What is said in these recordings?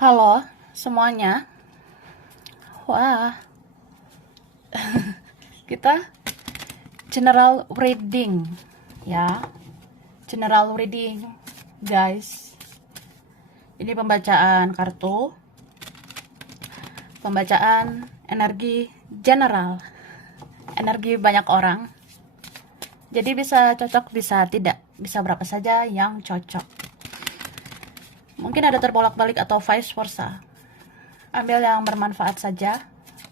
Halo semuanya. Wah, kita general reading ya. General reading, guys. Ini pembacaan kartu, pembacaan energi general, energi banyak orang. Jadi bisa cocok, bisa tidak, bisa berapa saja yang cocok. Mungkin ada terbolak-balik atau vice versa. Ambil yang bermanfaat saja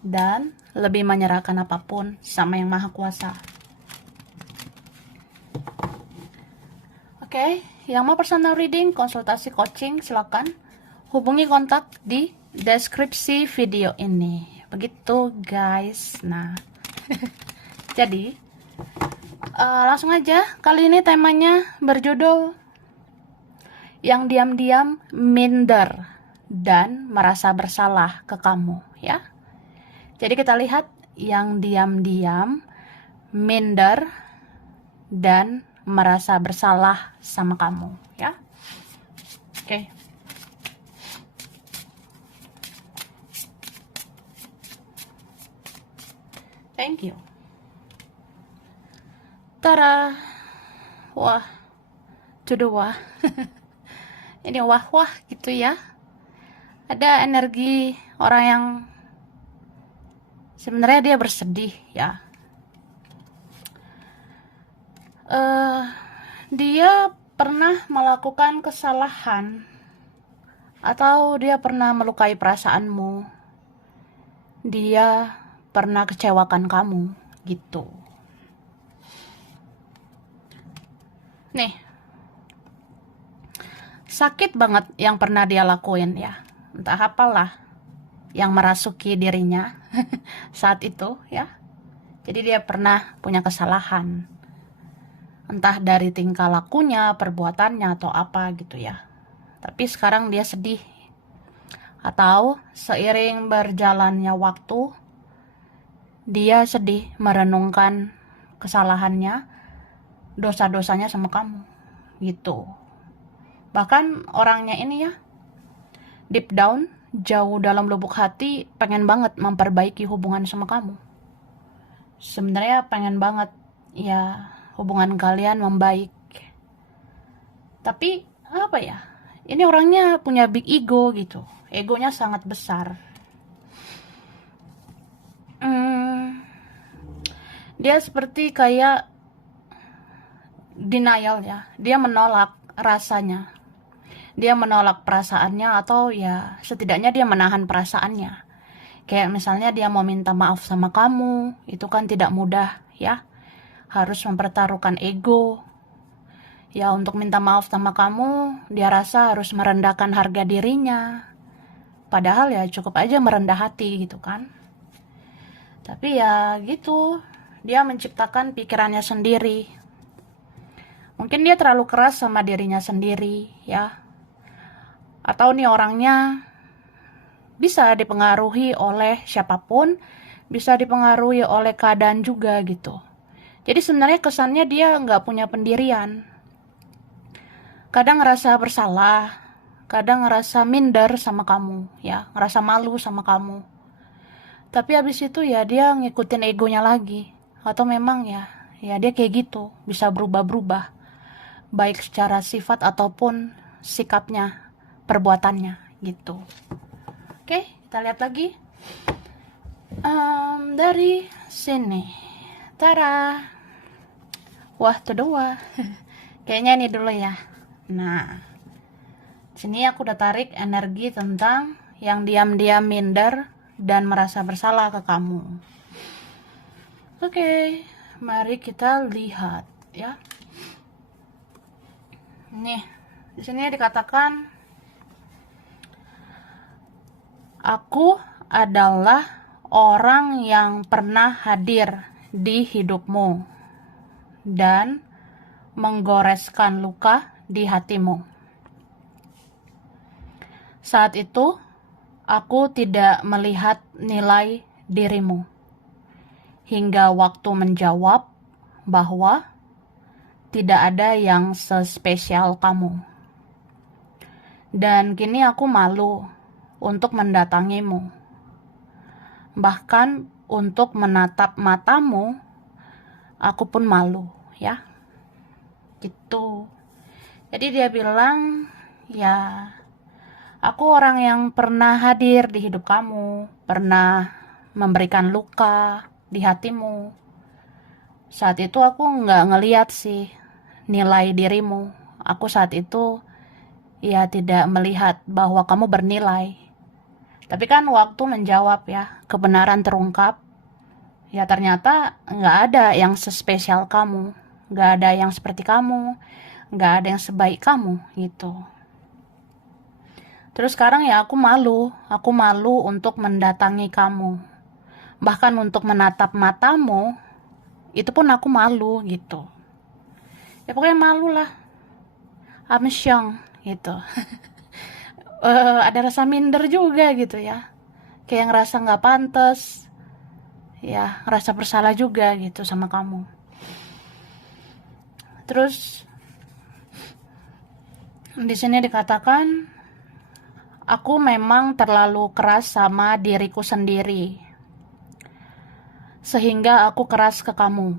dan lebih menyerahkan apapun sama yang maha kuasa. Oke, yang mau personal reading, konsultasi coaching, silakan hubungi kontak di deskripsi video ini. Begitu guys. Nah, jadi langsung aja. Kali ini temanya berjudul yang diam-diam minder dan merasa bersalah ke kamu, ya. Jadi kita lihat yang diam-diam minder dan merasa bersalah sama kamu, ya. Oke. Thank you. Tara. Wah. Jodoh wah. Ini wah-wah gitu ya. Ada energi orang yang sebenarnya dia bersedih ya. Dia pernah melakukan kesalahan atau dia pernah melukai perasaanmu. Dia pernah kecewakan kamu gitu. Nih, sakit banget yang pernah dia lakuin ya. Entah apalah yang merasuki dirinya saat itu ya. Jadi dia pernah punya kesalahan. Entah dari tingkah lakunya, perbuatannya, atau apa gitu ya. Tapi sekarang dia sedih. Atau seiring berjalannya waktu, dia sedih merenungkan kesalahannya, dosa-dosanya sama kamu. Gitu. Bahkan orangnya ini ya, deep down, jauh dalam lubuk hati, pengen banget memperbaiki hubungan sama kamu. Sebenarnya pengen banget ya hubungan kalian membaik. Tapi apa ya, ini orangnya punya big ego gitu. Egonya sangat besar. Dia seperti kayak denial ya. Dia menolak rasanya. Dia menolak perasaannya, atau ya setidaknya dia menahan perasaannya. Kayak misalnya dia mau minta maaf sama kamu, itu kan tidak mudah ya. Harus mempertaruhkan ego. Ya untuk minta maaf sama kamu, dia rasa harus merendahkan harga dirinya. Padahal ya cukup aja merendah hati gitu kan. Tapi ya gitu, dia menciptakan pikirannya sendiri. Mungkin dia terlalu keras sama dirinya sendiri ya. Atau nih orangnya bisa dipengaruhi oleh siapapun, bisa dipengaruhi oleh keadaan juga gitu. Jadi sebenarnya kesannya dia nggak punya pendirian. Kadang ngerasa bersalah, kadang ngerasa minder sama kamu, ya, ngerasa malu sama kamu. Tapi habis itu ya dia ngikutin egonya lagi. Atau memang ya dia kayak gitu, bisa berubah-berubah. Baik secara sifat ataupun sikapnya, perbuatannya gitu. Oke, kita lihat lagi. Dari sini. Tara. Wah, tuh dua. Kayaknya ini dulu ya. Nah, sini aku udah tarik energi tentang yang diam-diam minder dan merasa bersalah ke kamu. Oke, mari kita lihat ya. Nih, di sini dikatakan aku adalah orang yang pernah hadir di hidupmu dan menggoreskan luka di hatimu. Saat itu, aku tidak melihat nilai dirimu. Hingga waktu menjawab bahwa tidak ada yang sespesial kamu. Dan kini aku malu untuk mendatangimu. Bahkan untuk menatap matamu, aku pun malu, ya. Gitu. Jadi dia bilang, ya, aku orang yang pernah hadir di hidup kamu, pernah memberikan luka di hatimu. Saat itu aku nggak ngeliat sih nilai dirimu. Aku saat itu ya tidak melihat bahwa kamu bernilai. Tapi kan waktu menjawab ya, kebenaran terungkap. Ya ternyata nggak ada yang sespesial kamu, nggak ada yang seperti kamu, nggak ada yang sebaik kamu gitu. Terus sekarang ya aku malu untuk mendatangi kamu. Bahkan untuk menatap matamu, itu pun aku malu gitu. Ya pokoknya malu lah. Amsyong gitu. Ada rasa minder juga gitu ya. Kayak ngerasa nggak pantas. Ya, ngerasa bersalah juga gitu sama kamu. Terus di sini dikatakan, aku memang terlalu keras sama diriku sendiri, sehingga aku keras ke kamu.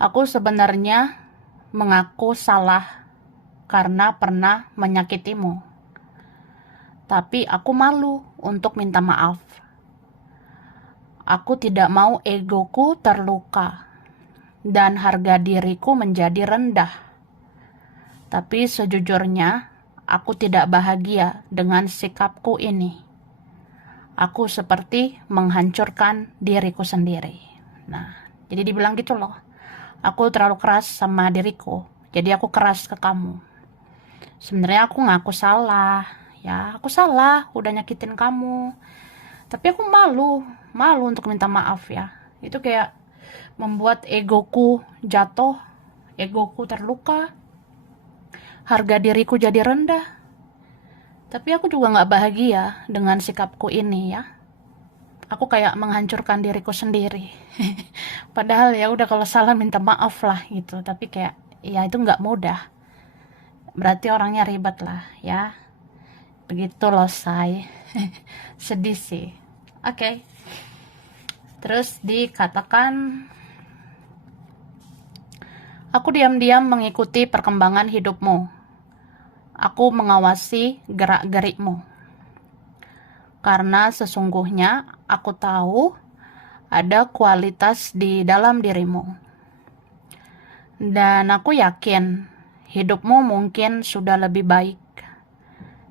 Aku sebenarnya mengaku salah karena pernah menyakitimu. Tapi aku malu untuk minta maaf. Aku tidak mau egoku terluka dan harga diriku menjadi rendah. Tapi sejujurnya, aku tidak bahagia dengan sikapku ini. Aku seperti menghancurkan diriku sendiri. Nah, jadi dibilang gitu loh. Aku terlalu keras sama diriku. Jadi aku keras ke kamu. Sebenarnya aku ngaku salah. Ya, aku salah udah nyakitin kamu. Tapi aku malu untuk minta maaf ya. Itu kayak membuat egoku jatuh, egoku terluka, harga diriku jadi rendah. Tapi aku juga gak bahagia dengan sikapku ini ya. Aku kayak menghancurkan diriku sendiri. Padahal ya udah kalau salah minta maaf lah gitu. Tapi kayak ya itu gak mudah. Berarti orangnya ribet lah ya. Begitu loh say. Sedih sih. Oke. Terus dikatakan, aku diam-diam mengikuti perkembangan hidupmu. Aku mengawasi gerak-gerikmu. Karena sesungguhnya aku tahu ada kualitas di dalam dirimu. Dan aku yakin hidupmu mungkin sudah lebih baik.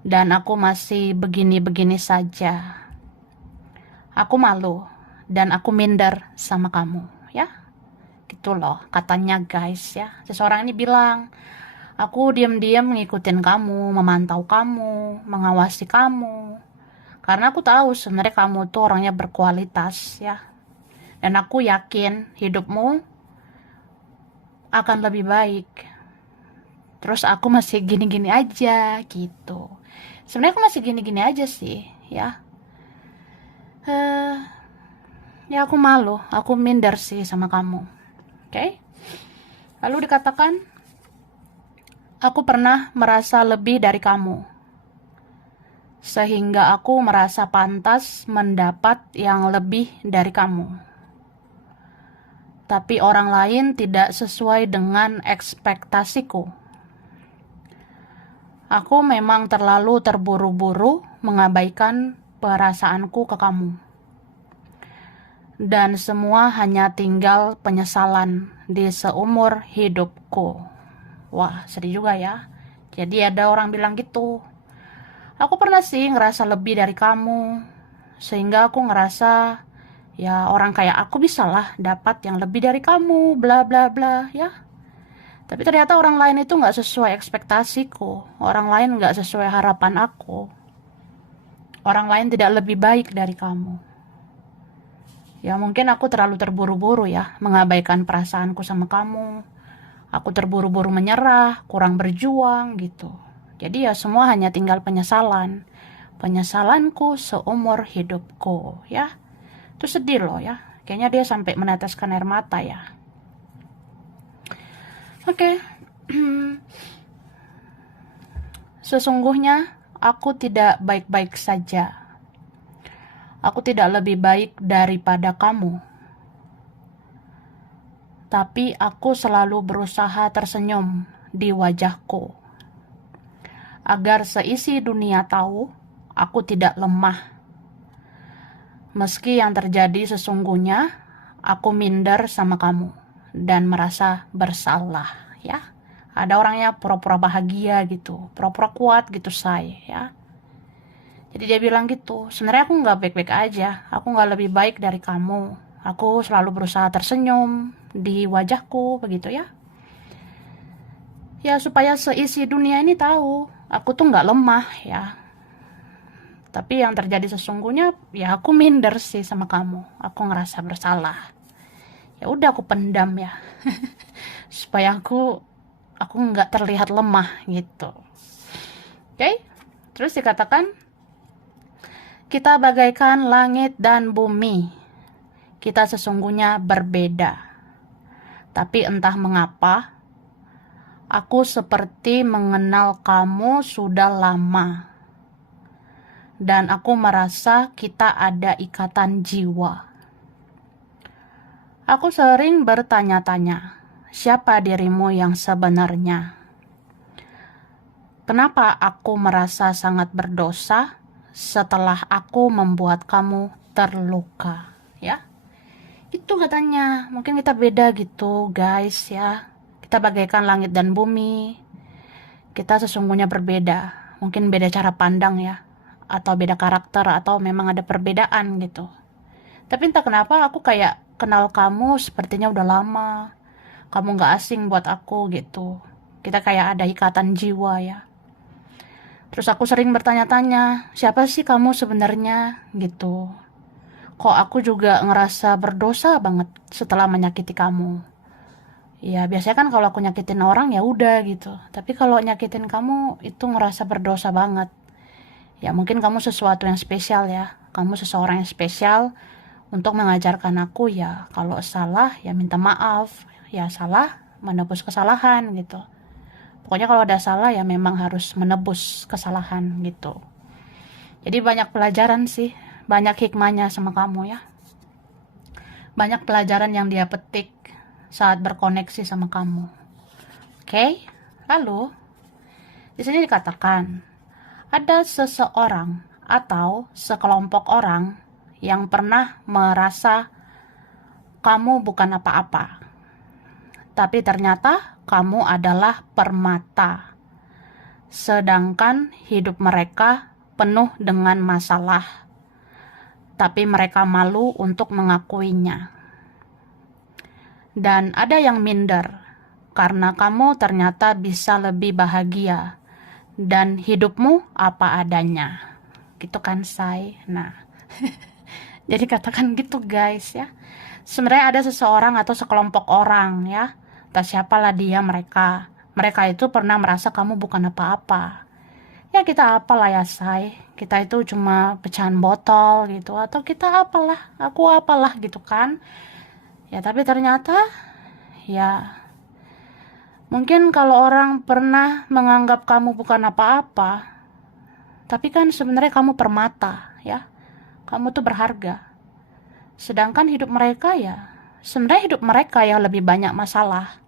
Dan aku masih begini-begini saja. Aku malu dan aku minder sama kamu, ya. Gitu loh katanya guys ya. Seseorang ini bilang, aku diam-diam ngikutin kamu, memantau kamu, mengawasi kamu. Karena aku tahu sebenarnya kamu tuh orangnya berkualitas ya. Dan aku yakin hidupmu akan lebih baik. Terus aku masih gini-gini aja gitu. Sebenarnya aku masih gini-gini aja sih ya. Ya aku malu, aku minder sih sama kamu. Oke? Lalu dikatakan, aku pernah merasa lebih dari kamu. Sehingga aku merasa pantas mendapat yang lebih dari kamu. Tapi orang lain tidak sesuai dengan ekspektasiku. Aku memang terlalu terburu-buru mengabaikan perasaanku ke kamu. Dan semua hanya tinggal penyesalan di seumur hidupku. Wah, sedih juga ya. Jadi ada orang bilang gitu. Aku pernah sih ngerasa lebih dari kamu. Sehingga aku ngerasa, ya orang kayak aku bisalah dapat yang lebih dari kamu, bla bla bla, ya. Tapi ternyata orang lain itu gak sesuai ekspektasiku. Orang lain gak sesuai harapan aku. Orang lain tidak lebih baik dari kamu. Ya mungkin aku terlalu terburu-buru ya, mengabaikan perasaanku sama kamu. Aku terburu-buru menyerah, kurang berjuang gitu. Jadi ya semua hanya tinggal penyesalan. Penyesalanku seumur hidupku ya. Itu sedih loh ya. Kayaknya dia sampai meneteskan air mata ya. Oke. Sesungguhnya aku tidak baik-baik saja. Aku tidak lebih baik daripada kamu. Tapi aku selalu berusaha tersenyum di wajahku, agar seisi dunia tahu aku tidak lemah. Meski yang terjadi sesungguhnya, aku minder sama kamu dan merasa bersalah, ya. Ada orangnya pura-pura bahagia gitu, pura-pura kuat gitu, say, ya. Jadi dia bilang gitu, sebenarnya aku nggak baik-baik aja, aku nggak lebih baik dari kamu. Aku selalu berusaha tersenyum di wajahku, begitu ya. Ya supaya seisi dunia ini tahu, aku tuh nggak lemah ya. Tapi yang terjadi sesungguhnya, ya aku minder sih sama kamu. Aku ngerasa bersalah. Ya udah aku pendam ya, supaya aku nggak terlihat lemah gitu. Oke? Terus dikatakan, kita bagaikan langit dan bumi. Kita sesungguhnya berbeda. Tapi entah mengapa, aku seperti mengenal kamu sudah lama. Dan aku merasa kita ada ikatan jiwa. Aku sering bertanya-tanya, siapa dirimu yang sebenarnya? Kenapa aku merasa sangat berdosa setelah aku membuat kamu terluka? Ya, itu katanya. Mungkin kita beda gitu, guys ya. Kita bagaikan langit dan bumi. Kita sesungguhnya berbeda. Mungkin beda cara pandang ya, atau beda karakter, atau memang ada perbedaan gitu. Tapi entah kenapa aku kayak kenal kamu sepertinya udah lama. Kamu gak asing buat aku gitu. Kita kayak ada ikatan jiwa ya. Terus aku sering bertanya-tanya, siapa sih kamu sebenarnya gitu. Kok aku juga ngerasa berdosa banget setelah menyakiti kamu. Ya biasanya kan kalau aku nyakitin orang ya udah gitu. Tapi kalau nyakitin kamu itu ngerasa berdosa banget. Ya mungkin kamu sesuatu yang spesial ya. Kamu seseorang yang spesial untuk mengajarkan aku ya. Kalau salah ya minta maaf. Ya salah menebus kesalahan gitu. Pokoknya kalau ada salah ya memang harus menebus kesalahan gitu. Jadi banyak pelajaran sih. Banyak hikmahnya sama kamu ya. Banyak pelajaran yang dia petik saat berkoneksi sama kamu. Oke? Lalu di sini dikatakan ada seseorang atau sekelompok orang yang pernah merasa kamu bukan apa-apa. Tapi ternyata kamu adalah permata. Sedangkan hidup mereka penuh dengan masalah. Tapi mereka malu untuk mengakuinya. Dan ada yang minder karena kamu ternyata bisa lebih bahagia dan hidupmu apa adanya. Gitu kan, say. Nah, jadi katakan gitu guys ya. Sebenarnya ada seseorang atau sekelompok orang ya. Entah siapalah dia mereka. Mereka itu pernah merasa kamu bukan apa-apa. Ya kita apalah ya, say. Kita itu cuma pecahan botol gitu. Atau kita apalah, aku apalah gitu kan. Ya tapi ternyata ya mungkin kalau orang pernah menganggap kamu bukan apa-apa, tapi kan sebenarnya kamu permata ya. Kamu tuh berharga. Sedangkan hidup mereka ya, sebenarnya hidup mereka yang lebih banyak masalah.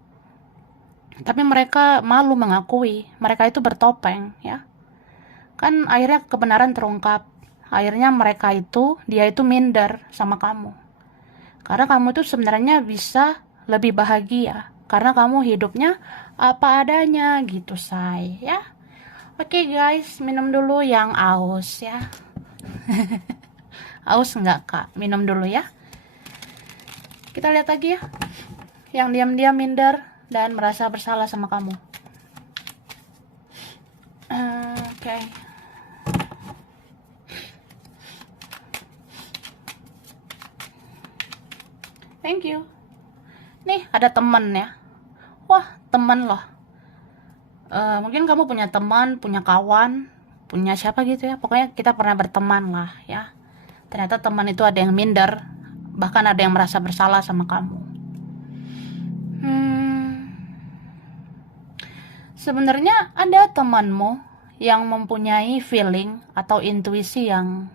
Tapi mereka malu mengakui, mereka itu bertopeng ya. Kan akhirnya kebenaran terungkap. Akhirnya mereka itu, dia itu minder sama kamu. Karena kamu tuh sebenarnya bisa lebih bahagia. Karena kamu hidupnya apa adanya gitu, say ya. Oke guys, minum dulu yang aus ya. Aus enggak kak? Minum dulu ya. Kita lihat lagi ya. Yang diam-diam minder dan merasa bersalah sama kamu. Oke. Thank you. Nih ada temen ya. Wah temen loh. Mungkin kamu punya teman, punya kawan, punya siapa gitu ya. Pokoknya kita pernah berteman lah ya. Ternyata teman itu ada yang minder, bahkan ada yang merasa bersalah sama kamu. Sebenarnya ada temanmu yang mempunyai feeling atau intuisi yang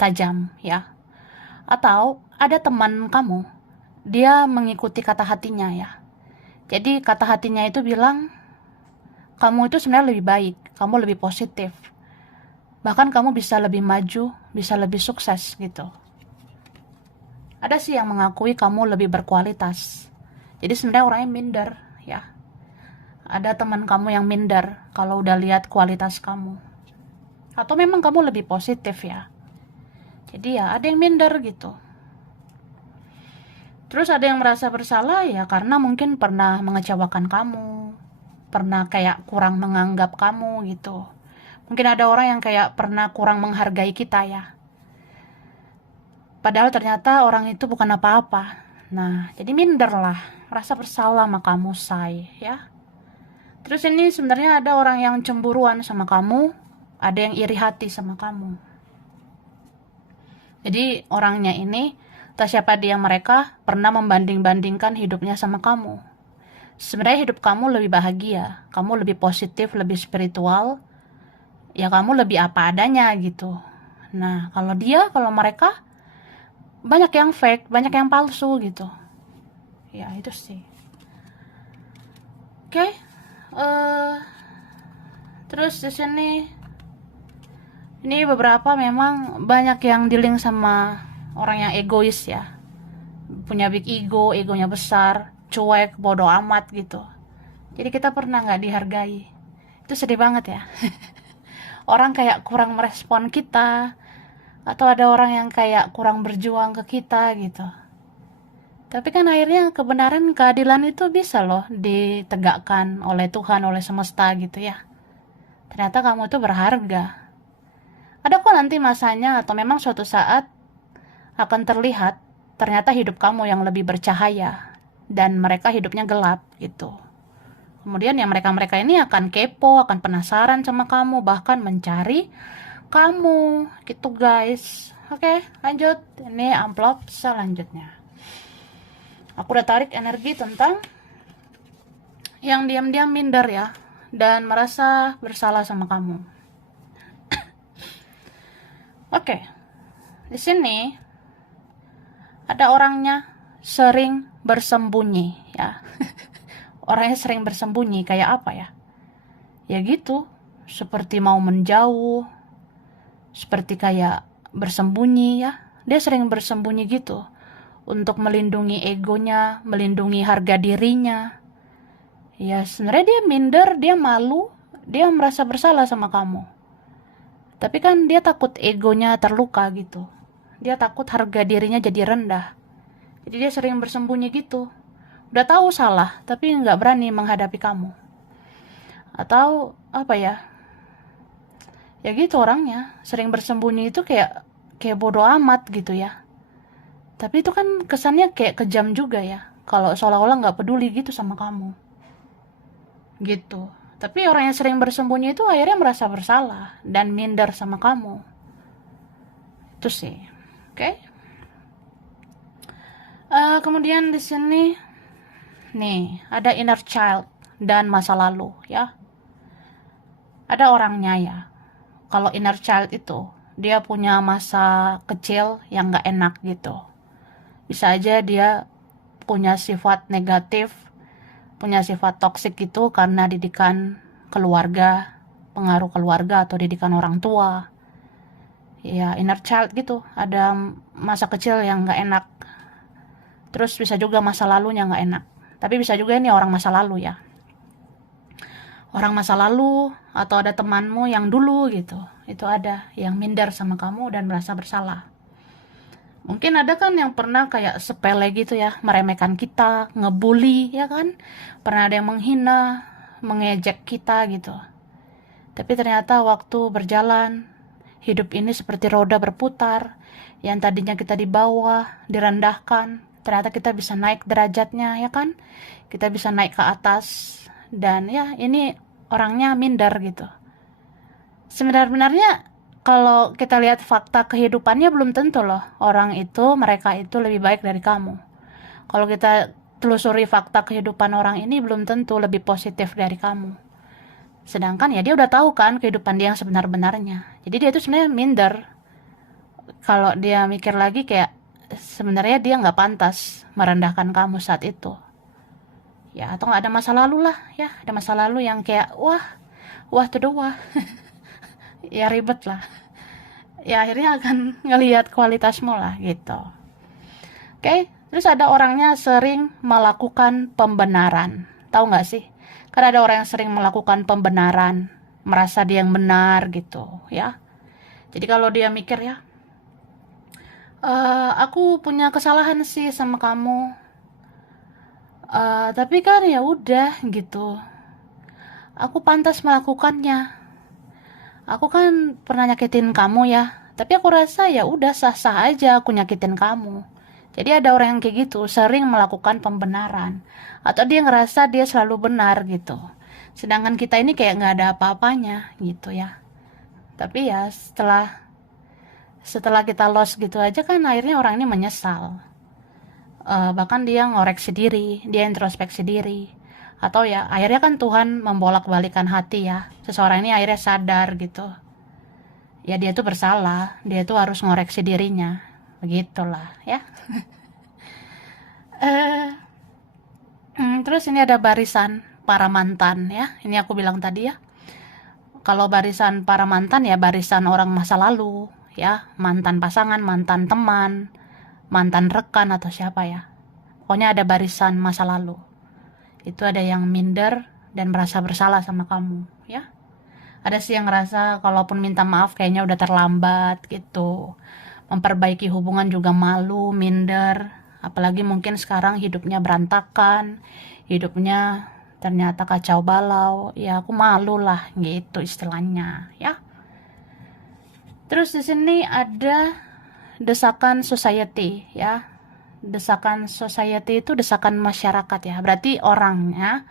tajam ya. Atau ada teman kamu, dia mengikuti kata hatinya ya. Jadi kata hatinya itu bilang, kamu itu sebenarnya lebih baik, kamu lebih positif. Bahkan kamu bisa lebih maju, bisa lebih sukses gitu. Ada sih yang mengakui kamu lebih berkualitas. Jadi sebenarnya orangnya minder ya. Ada teman kamu yang minder kalau udah lihat kualitas kamu. Atau memang kamu lebih positif ya. Jadi ya ada yang minder gitu. Terus ada yang merasa bersalah ya karena mungkin pernah mengecewakan kamu, pernah kayak kurang menganggap kamu gitu. Mungkin ada orang yang kayak pernah kurang menghargai kita ya. Padahal ternyata orang itu bukan apa-apa. Nah, jadi minder lah, rasa bersalah sama kamu, say, ya. Terus ini sebenarnya ada orang yang cemburuan sama kamu, ada yang iri hati sama kamu. Jadi orangnya ini, tak siapa dia mereka, pernah membanding-bandingkan hidupnya sama kamu. Sebenarnya hidup kamu lebih bahagia, kamu lebih positif, lebih spiritual, ya kamu lebih apa adanya gitu. Nah, kalau mereka, banyak yang fake, banyak yang palsu gitu. Ya, itu sih. Oke. Terus di sini ini beberapa memang banyak yang dealing sama orang yang egois ya. Punya big ego, egonya besar, cuek, bodoh amat gitu. Jadi kita pernah nggak dihargai. Itu sedih banget ya. Orang kayak kurang merespon kita, atau ada orang yang kayak kurang berjuang ke kita gitu. Tapi kan akhirnya kebenaran, keadilan itu bisa loh ditegakkan oleh Tuhan, oleh semesta gitu ya. Ternyata kamu itu berharga. Ada kok nanti masanya atau memang suatu saat akan terlihat ternyata hidup kamu yang lebih bercahaya dan mereka hidupnya gelap gitu. Kemudian ya mereka-mereka ini akan kepo, akan penasaran sama kamu, bahkan mencari kamu gitu guys. Oke, lanjut. Ini amplop selanjutnya. Aku udah tarik energi tentang yang diam-diam minder ya dan merasa bersalah sama kamu. Oke. Di sini ada orangnya sering bersembunyi ya. Orangnya sering bersembunyi kayak apa ya? Ya gitu, seperti mau menjauh, seperti kayak bersembunyi ya. Dia sering bersembunyi gitu untuk melindungi egonya, melindungi harga dirinya. Ya sebenarnya dia minder, dia malu, dia merasa bersalah sama kamu. Tapi kan dia takut egonya terluka gitu. Dia takut harga dirinya jadi rendah. Jadi dia sering bersembunyi gitu. Udah tahu salah, tapi nggak berani menghadapi kamu. Atau apa ya? Ya gitu orangnya, sering bersembunyi itu kayak bodoh amat gitu ya. Tapi itu kan kesannya kayak kejam juga ya. Kalau seolah-olah nggak peduli gitu sama kamu. Gitu. Tapi orang yang sering bersembunyi itu akhirnya merasa bersalah dan minder sama kamu. Itu sih. Oke. Kemudian di sini nih, ada inner child dan masa lalu ya. Ada orangnya ya. Kalau inner child itu, dia punya masa kecil yang gak enak gitu. Bisa aja dia punya sifat negatif, punya sifat toksik gitu karena didikan keluarga, pengaruh keluarga atau didikan orang tua. Ya, inner child gitu, ada masa kecil yang gak enak. Terus bisa juga masa lalunya gak enak. Tapi bisa juga ini orang masa lalu ya. Orang masa lalu atau ada temanmu yang dulu gitu. Itu ada yang minder sama kamu dan merasa bersalah. Mungkin ada kan yang pernah kayak sepele gitu ya, meremehkan kita, ngebully ya kan. Pernah ada yang menghina, mengejek kita gitu. Tapi ternyata waktu berjalan, hidup ini seperti roda berputar. Yang tadinya kita di bawah, direndahkan, ternyata kita bisa naik derajatnya ya kan. Kita bisa naik ke atas. Dan ya ini orangnya minder gitu. Sebenarnya kalau kita lihat fakta kehidupannya belum tentu loh mereka itu lebih baik dari kamu. Kalau kita telusuri fakta kehidupan orang ini belum tentu lebih positif dari kamu. Sedangkan ya dia udah tahu kan kehidupan dia yang sebenar-benarnya. Jadi dia itu sebenarnya minder. Kalau dia mikir lagi kayak sebenarnya dia nggak pantas merendahkan kamu saat itu. Ya atau nggak ada masa lalu lah ya, ada masa lalu yang kayak wah tuh wah ya ribet lah. Ya akhirnya akan ngelihat kualitasmu lah gitu. Oke, terus ada orangnya sering melakukan pembenaran. Tahu nggak sih? Kan ada orang yang sering melakukan pembenaran, merasa dia yang benar gitu, ya. Jadi kalau dia mikir ya, aku punya kesalahan sih sama kamu, tapi kan ya udah gitu. Aku pantas melakukannya. Aku kan pernah nyakitin kamu ya, tapi aku rasa ya udah sah-sah aja aku nyakitin kamu. Jadi ada orang yang kayak gitu, sering melakukan pembenaran. Atau dia ngerasa dia selalu benar gitu. Sedangkan kita ini kayak nggak ada apa-apanya gitu ya. Tapi ya setelah kita lost gitu aja kan akhirnya orang ini menyesal. Bahkan dia ngoreksi diri, dia introspeksi diri. Atau ya akhirnya kan Tuhan membolak-balikan hati ya. Seseorang ini akhirnya sadar gitu. Ya dia tuh bersalah, dia tuh harus ngoreksi dirinya. Begitulah ya. Eh, Terus ini ada barisan para mantan ya. Ini aku bilang tadi ya. Kalau barisan para mantan ya barisan orang masa lalu ya, mantan pasangan, mantan teman, mantan rekan atau siapa ya. Pokoknya ada barisan masa lalu. Itu ada yang minder dan merasa bersalah sama kamu ya. Ada sih yang ngerasa kalaupun minta maaf kayaknya udah terlambat gitu. Memperbaiki hubungan juga malu, minder. Apalagi mungkin sekarang hidupnya berantakan, hidupnya ternyata kacau balau. Ya aku malu lah gitu istilahnya ya. Terus di sini ada desakan society ya. Desakan society itu desakan masyarakat ya. Berarti orangnya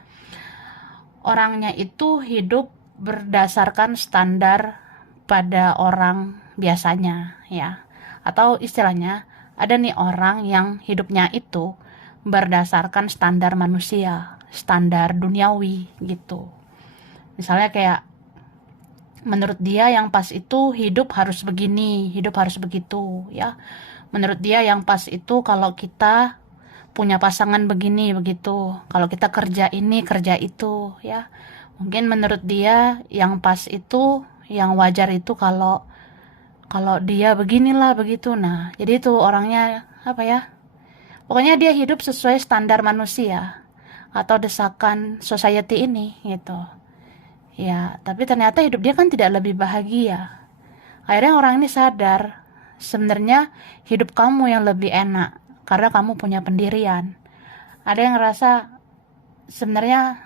itu hidup berdasarkan standar pada orang biasanya ya. Atau istilahnya ada nih orang yang hidupnya itu berdasarkan standar manusia, standar duniawi gitu. Misalnya kayak menurut dia yang pas itu hidup harus begini, hidup harus begitu ya. Menurut dia yang pas itu kalau kita punya pasangan begini begitu, kalau kita kerja ini kerja itu ya. Mungkin menurut dia yang pas itu, yang wajar itu kalau kalau dia beginilah begitu. Nah jadi itu orangnya apa ya, pokoknya dia hidup sesuai standar manusia atau desakan society ini gitu ya. Tapi ternyata hidup dia kan tidak lebih bahagia. Akhirnya orang ini sadar sebenarnya hidup kamu yang lebih enak karena kamu punya pendirian. Ada yang ngerasa sebenarnya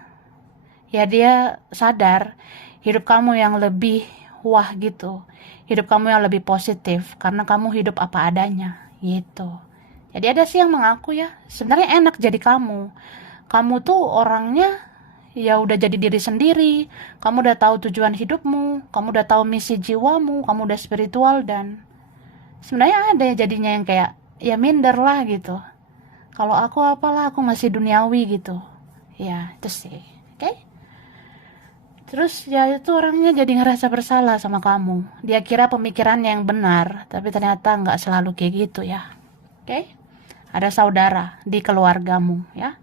ya dia sadar hidup kamu yang lebih wah gitu. Hidup kamu yang lebih positif karena kamu hidup apa adanya gitu. Jadi ada sih yang mengaku ya, sebenarnya enak jadi kamu. Kamu tuh orangnya ya udah jadi diri sendiri. Kamu udah tahu tujuan hidupmu, kamu udah tahu misi jiwamu, kamu udah spiritual dan sebenarnya ada jadinya yang kayak ya minder lah gitu. Kalau aku apalah, aku masih duniawi gitu. Ya, itu sih. Oke? Terus ya itu orangnya jadi ngerasa bersalah sama kamu. Dia kira pemikirannya yang benar, tapi ternyata nggak selalu kayak gitu ya. Oke? Ada saudara di keluargamu ya.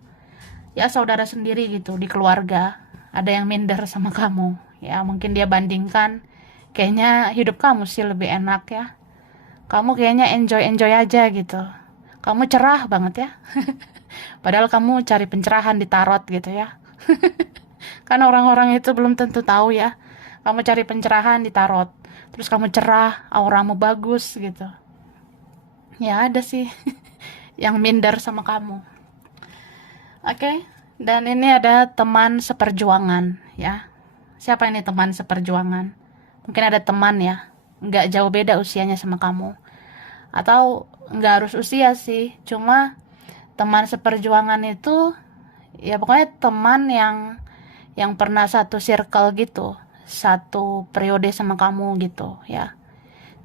Ya saudara sendiri gitu di keluarga. Ada yang minder sama kamu. Ya mungkin dia bandingkan, kayaknya hidup kamu sih lebih enak ya. Kamu kayaknya enjoy aja gitu. Kamu cerah banget ya. Padahal kamu cari pencerahan di tarot gitu ya. Kan orang-orang itu belum tentu tahu ya. Kamu cari pencerahan di tarot. Terus kamu cerah, auramu bagus gitu. Ya ada sih yang minder sama kamu. Oke. Dan ini ada teman seperjuangan ya. Siapa ini teman seperjuangan? Mungkin ada teman ya, nggak jauh beda usianya sama kamu. Atau nggak harus usia sih, cuma teman seperjuangan itu ya pokoknya teman yang pernah satu circle gitu, satu periode sama kamu gitu ya.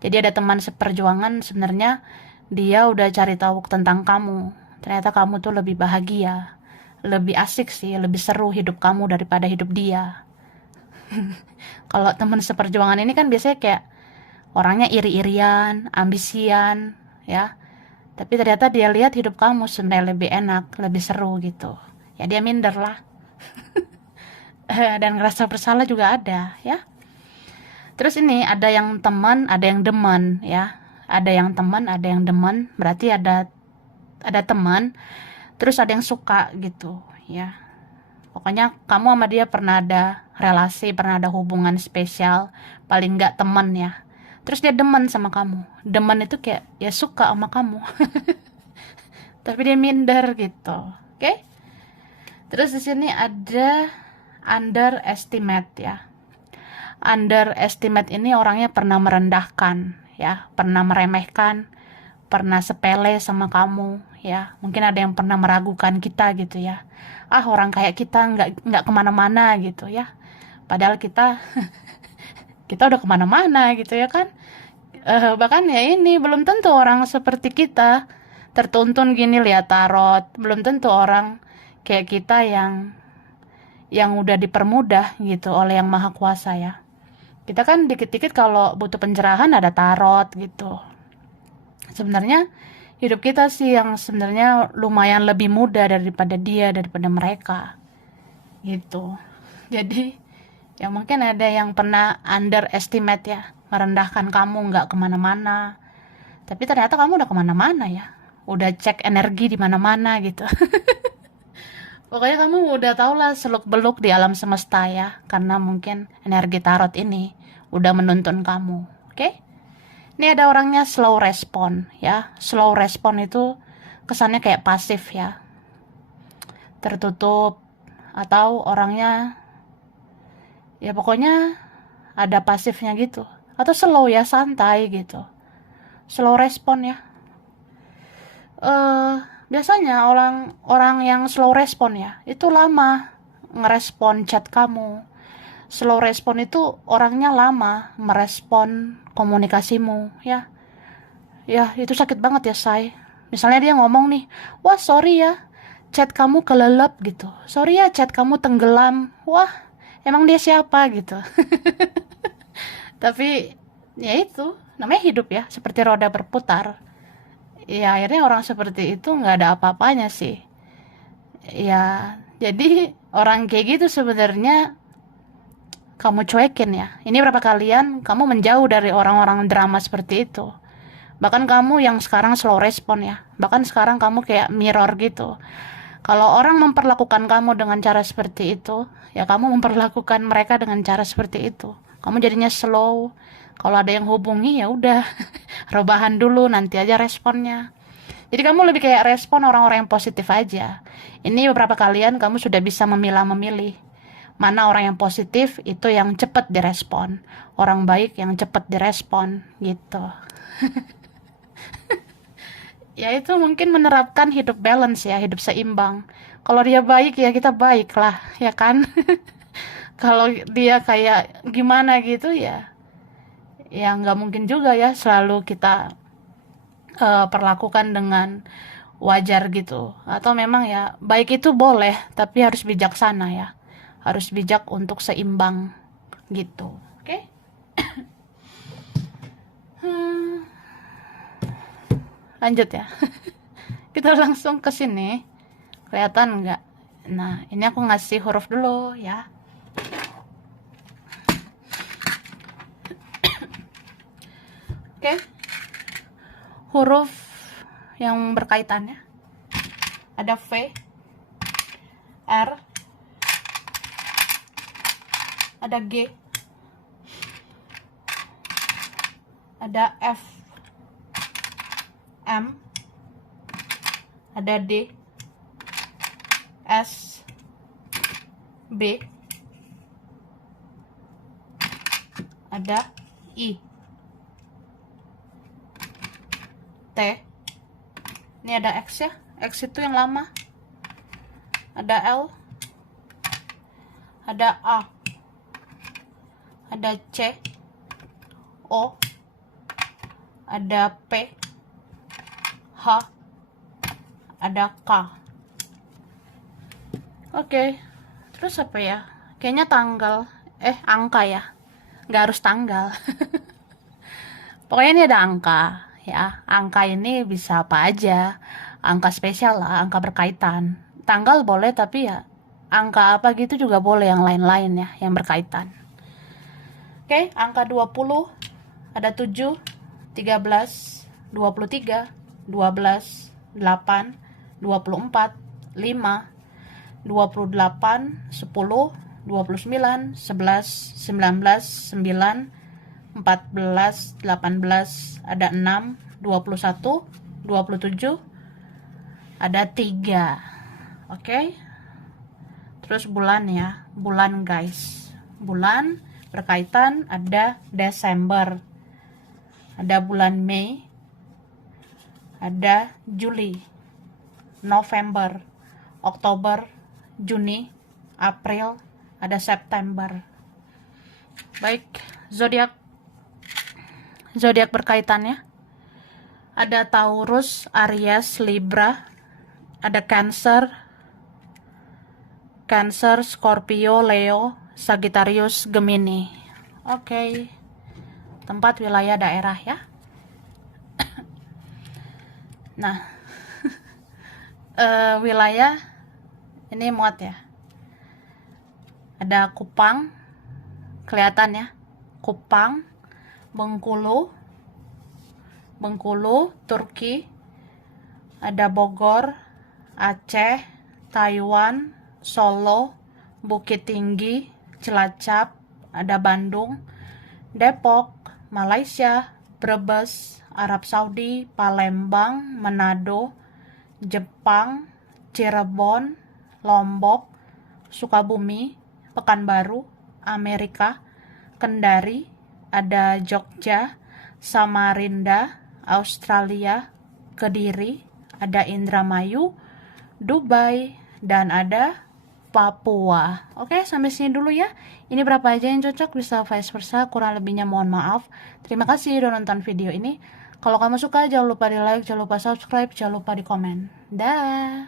Jadi ada teman seperjuangan sebenarnya dia udah cari tahu tentang kamu. Ternyata kamu tuh lebih bahagia, lebih asik sih, lebih seru hidup kamu daripada hidup dia. Kalau teman seperjuangan ini kan biasanya kayak orangnya iri-irian, ambisian, ya. Tapi ternyata dia lihat hidup kamu sebenarnya lebih enak, lebih seru gitu. Ya dia minder lah. Dan ngerasa bersalah juga ada, ya. Terus ini ada yang teman, ada yang demen, ya. Ada yang teman, ada yang demen. Berarti ada teman, terus ada yang suka gitu, ya. Pokoknya kamu sama dia pernah ada relasi, pernah ada hubungan spesial, paling nggak teman ya. Terus dia demen sama kamu. Demen itu kayak ya suka sama kamu. Tapi dia minder gitu. Oke? Terus di sini ada underestimate ya. Underestimate ini orangnya pernah merendahkan ya, pernah meremehkan, pernah sepele sama kamu ya. Mungkin ada yang pernah meragukan kita gitu ya. Ah, orang kayak kita nggak kemana-mana gitu ya. Padahal kita udah kemana-mana gitu ya kan. Bahkan ya ini belum tentu orang seperti kita tertuntun gini lihat tarot. Belum tentu orang kayak kita yang udah dipermudah gitu oleh yang maha kuasa ya. Kita kan dikit-dikit kalau butuh pencerahan ada tarot gitu. Sebenarnya hidup kita sih yang sebenarnya lumayan lebih mudah daripada dia, daripada mereka gitu. Jadi ya mungkin ada yang pernah underestimate ya, merendahkan kamu nggak kemana-mana, tapi ternyata kamu udah kemana-mana ya, udah cek energi di mana-mana gitu. Pokoknya kamu udah tau lah seluk beluk di alam semesta ya, karena mungkin energi tarot ini udah menuntun kamu. Oke? Ini ada orangnya slow respon ya. Slow respon itu kesannya kayak pasif ya, tertutup, atau orangnya ya pokoknya ada pasifnya gitu, atau slow ya, santai gitu. Slow respon ya. Biasanya orang yang slow respon ya itu lama ngerespon chat kamu. Slow respon itu orangnya lama merespon komunikasimu ya. Ya itu sakit banget ya say. Misalnya dia ngomong nih, wah sorry ya chat kamu kelelep gitu, sorry ya chat kamu tenggelam. Wah emang dia siapa gitu. Tapi ya itu namanya hidup ya, seperti roda berputar. Ya akhirnya orang seperti itu nggak ada apa-apanya sih. Ya jadi orang kayak gitu sebenarnya kamu cuekin ya. Ini berapa kalian kamu menjauh dari orang-orang drama seperti itu. Bahkan kamu yang sekarang slow respon ya. Bahkan sekarang kamu kayak mirror gitu. Kalau orang memperlakukan kamu dengan cara seperti itu, ya kamu memperlakukan mereka dengan cara seperti itu. Kamu jadinya slow. Kalau ada yang hubungi ya udah rebahan dulu, nanti aja responnya. Jadi kamu lebih kayak respon orang-orang yang positif aja. Ini beberapa kalian kamu sudah bisa memilah-memilih mana orang yang positif itu yang cepat direspon, orang baik yang cepat direspon gitu. Ya itu mungkin menerapkan hidup balance ya, hidup seimbang. Kalau dia baik ya kita baik lah, ya kan? Kalau dia kayak gimana gitu ya nggak mungkin juga ya selalu kita perlakukan dengan wajar gitu. Atau memang ya baik itu boleh, tapi harus bijaksana ya, harus bijak untuk seimbang gitu. Oke? Lanjut ya. Kita langsung ke sini. Kelihatan nggak? Nah, ini aku ngasih huruf dulu ya. Oke. Huruf yang berkaitannya. Ada V, R, ada G, ada F, M, ada D, S, B, ada I, T. Ini ada X ya, X itu yang lama. Ada L, ada A, ada C, O, ada P, H, ada K. Oke, terus apa ya? Kayaknya tanggal angka ya, nggak harus tanggal. Pokoknya ini ada angka ya. Angka ini bisa apa aja, angka spesial lah, angka berkaitan. Tanggal boleh, tapi ya angka apa gitu juga boleh, yang lain-lain ya yang berkaitan. Oke, angka 20 ada 7, 13, 23, 12, 8, 24, 5, 28, 10, 29, 11, 19, 9, 14, 18, ada 6, 21, 27, ada 3. Oke. Terus bulan ya, bulan guys. Bulan berkaitan ada Desember, ada bulan Mei, ada Juli, November, Oktober, Juni, April, ada September. Baik, zodiak berkaitannya ada Taurus, Aries, Libra, ada Cancer, Scorpio, Leo, Sagittarius, Gemini. Oke. Tempat, wilayah, daerah ya. Nah, wilayah ini muat ya. Ada Kupang, kelihatan ya. Kupang, Bengkulu, Turki. Ada Bogor, Aceh, Taiwan, Solo, Bukit Tinggi, Cilacap, ada Bandung, Depok, Malaysia, Brebes, Arab Saudi, Palembang, Manado, Jepang, Cirebon, Lombok, Sukabumi, Pekanbaru, Amerika, Kendari, ada Jogja, Samarinda, Australia, Kediri, ada Indramayu, Dubai, dan ada Papua. Oke, sampai sini dulu ya. Ini berapa aja yang cocok, bisa vice versa, kurang lebihnya mohon maaf. Terima kasih udah nonton video ini. Kalau kamu suka, jangan lupa di like, jangan lupa subscribe, jangan lupa di komen. Dah.